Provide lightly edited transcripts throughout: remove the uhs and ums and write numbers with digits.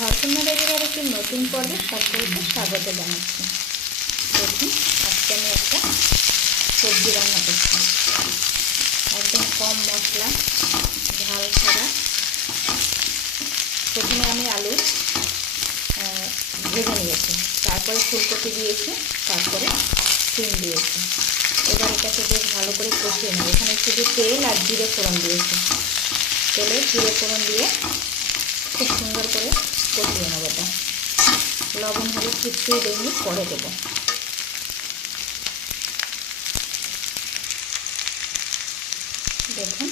ঝড়পূর্ণ regular একটি নতুন পর্বে সকলকে স্বাগত জানাচ্ছি। দেখুন, আজকে আমি একটা সবজি রান্না করছি, একদম কম মশলা, ঝাল ছাড়া। প্রথমে আমি আলু ভেজে নিয়েছি, তারপরে ফুলকপি দিয়েছি, তারপরে সিম দিয়েছি। এবার এটাকে বেশ ভালো করে কষিয়ে নেব। এখানে শুধু তেল আর জিরে ফোড়ন দিয়েছি। তেলে জিরে ফোড়ন দিয়ে খুব সুন্দর করে কষিয়ে নেব। এটা লবণ হলে কিছুই দেয়নি, পরে দেবো। দেখুন,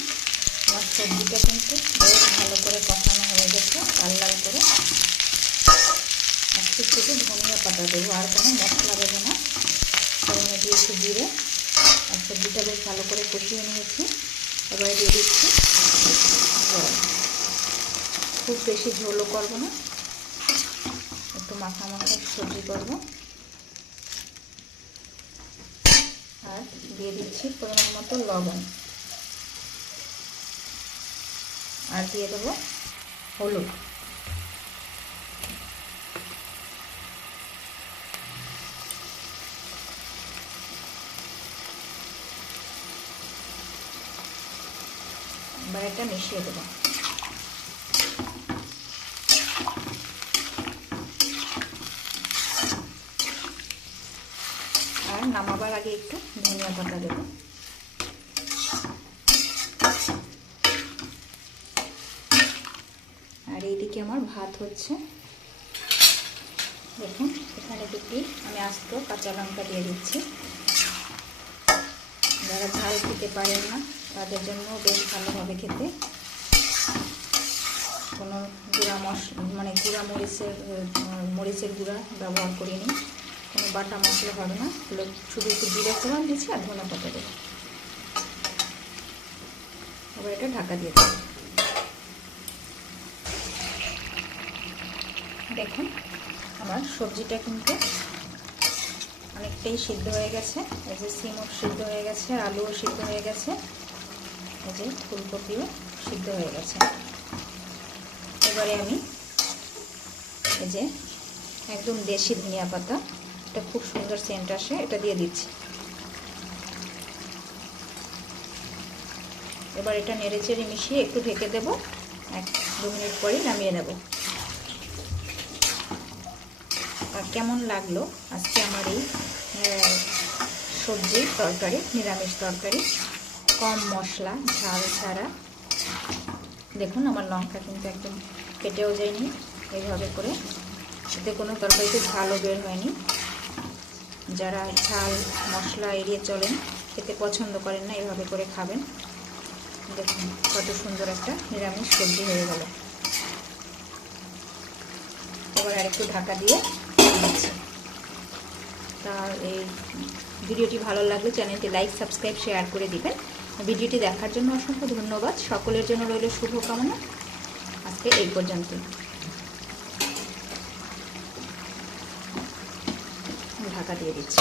আমার সবজিটা কিন্তু বেশ ভালো করে কষানো হয়ে গেছে, লাল লাল করে। একটু শুধু ধনিয়া পাতা দেবো, আর কোনো মশলা দেবো না। ফোড়নে দিয়েছি জিরে, আর সবজিটা বেশ ভালো করে কষিয়ে নিয়েছি। এবারে দিয়ে দিচ্ছি জল। খুব বেশি ঝোলও করবো না, একটু মাখা মাখা সবজি করবো। আর দিয়ে দিচ্ছি পরিমাণ মতো লবণ, আর দিয়ে দেবো হলুদ। এবার এটা মিশিয়ে দেবো। আর নামাবার আগে একটু ধনিয়া পাতা দেবো। আর এইদিকে আমার ভাত হচ্ছে। দেখুন, এখানে দুটি আমি আস্ত কাঁচা লঙ্কা দিয়ে দিচ্ছি। যারা ঝাল খেতে পারেন না তাদের জন্য বেশ ভালো হবে খেতে। কোনো গুঁড়া গুঁড়া মরিচের গুঁড়া ব্যবহার করিনি, কোনো বাটা মশলা হবে না। শুধু একটু জিরে ফোড়ন দিচ্ছি আর ধনে পাতা দেবো। এবার এটা ঢাকা দিয়ে দেবো। দেখুন, আমার সবজিটা কিন্তু অনেকটাই সিদ্ধ হয়ে গেছে। এই যে সিমও সিদ্ধ হয়ে গেছে, আলুও সিদ্ধ হয়ে গেছে, এই যে ফুলকপিও সিদ্ধ হয়ে গেছে। এবারে আমি এই যে একদম দেশি ধনিয়া পাতা, এটা খুব সুন্দর সেন্ট আসে, এটা দিয়ে দিচ্ছি। এবার এটা নেড়ে চেড়ে মিশিয়ে একটু ঢেকে দেবো। 1-2 মিনিট পরেই নামিয়ে নেব। আর কেমন লাগলো আজকে আমার এই সবজির তরকারি, নিরামিষ তরকারি, কম মশলা, ঝাল ছাড়া। দেখুন, আমার লঙ্কা কিন্তু একদম কেটেও যায়নি। এইভাবে করে এতে কোনো তরকারিতে ঝালও বের হয়নি। যারা ঝাল মশলা এড়িয়ে চলেন, খেতে পছন্দ করেন না, এভাবে করে খাবেন। দেখুন কত সুন্দর একটা নিরামিষ সবজি হয়ে গেল। এবার আরেকটু ঢাকা দিয়ে দিচ্ছি। তার এই ভিডিওটি ভালো লাগলে চ্যানেলটি লাইক, সাবস্ক্রাইব, শেয়ার করে দিবেন। ভিডিওটি দেখার জন্য অসংখ্য ধন্যবাদ। সকলের জন্য রইল শুভকামনা। আজকে এই পর্যন্ত। ঢাকা দিয়ে দিচ্ছি।